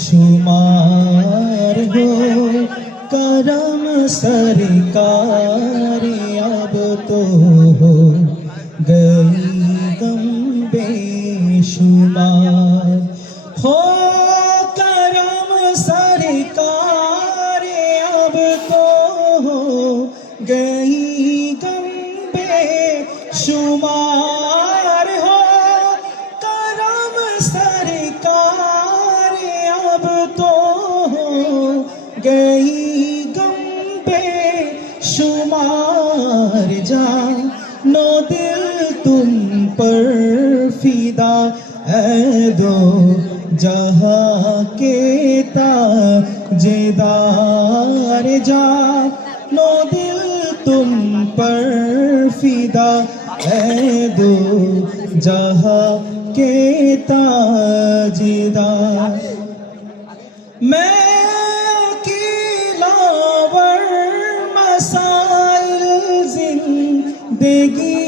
شمار ہو کرم سرکار اب تو ہو گئی گم بی شمار ہو کرم سرکار اب تو ہو گئی گم بے شمار ہو, اے دو جہاں کے تا جیدار جا نو دل تم پر فی اے دو جہاں کے تا جیدار میں کیلاور مسال دے گی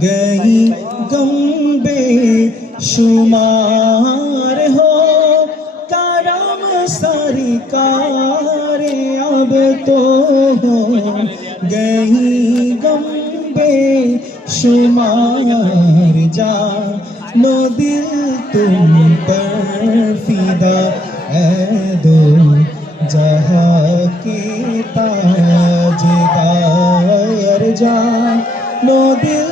গই গম্বে সুমার হো কারাম সরকারে আব তো হো গই গম্বে সুমার যা নো দিল তুম পরফিদা এদো জহা কে তাজ কায়র যা নো দিল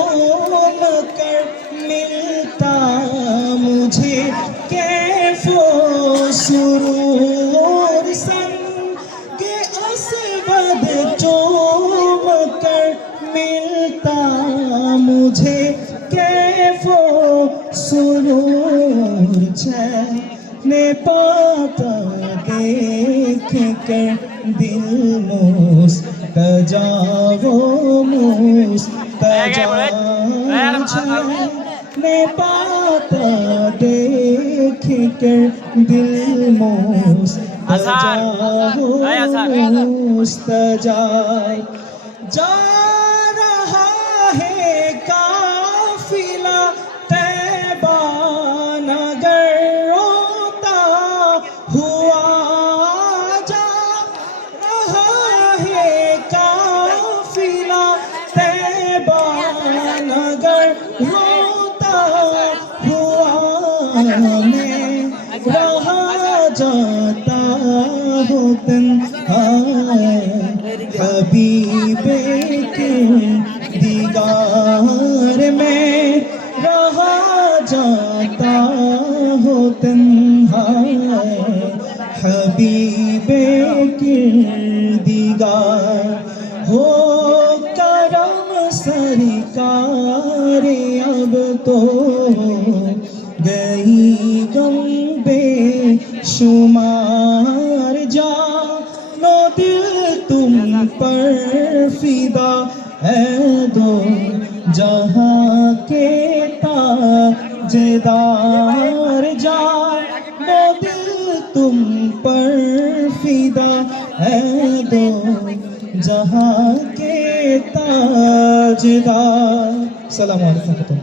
وہ دیکھ پات دل موش ت جاؤ موس تجا دیکھ پات دل موش ت جائے روتا ہوا میں رہا جاتا ہوتا ہے کبھی بیکن میں رہا جاتا ہوتا ہے کبھی بیکن دیدا ہو کرم سرکا تو گم بے شمار جا نو دل تم پر فیدا ہے دو جہاں کے تا جدار جا دل تم پر فیدا ہے دو جہاں کے تا سلام علیکم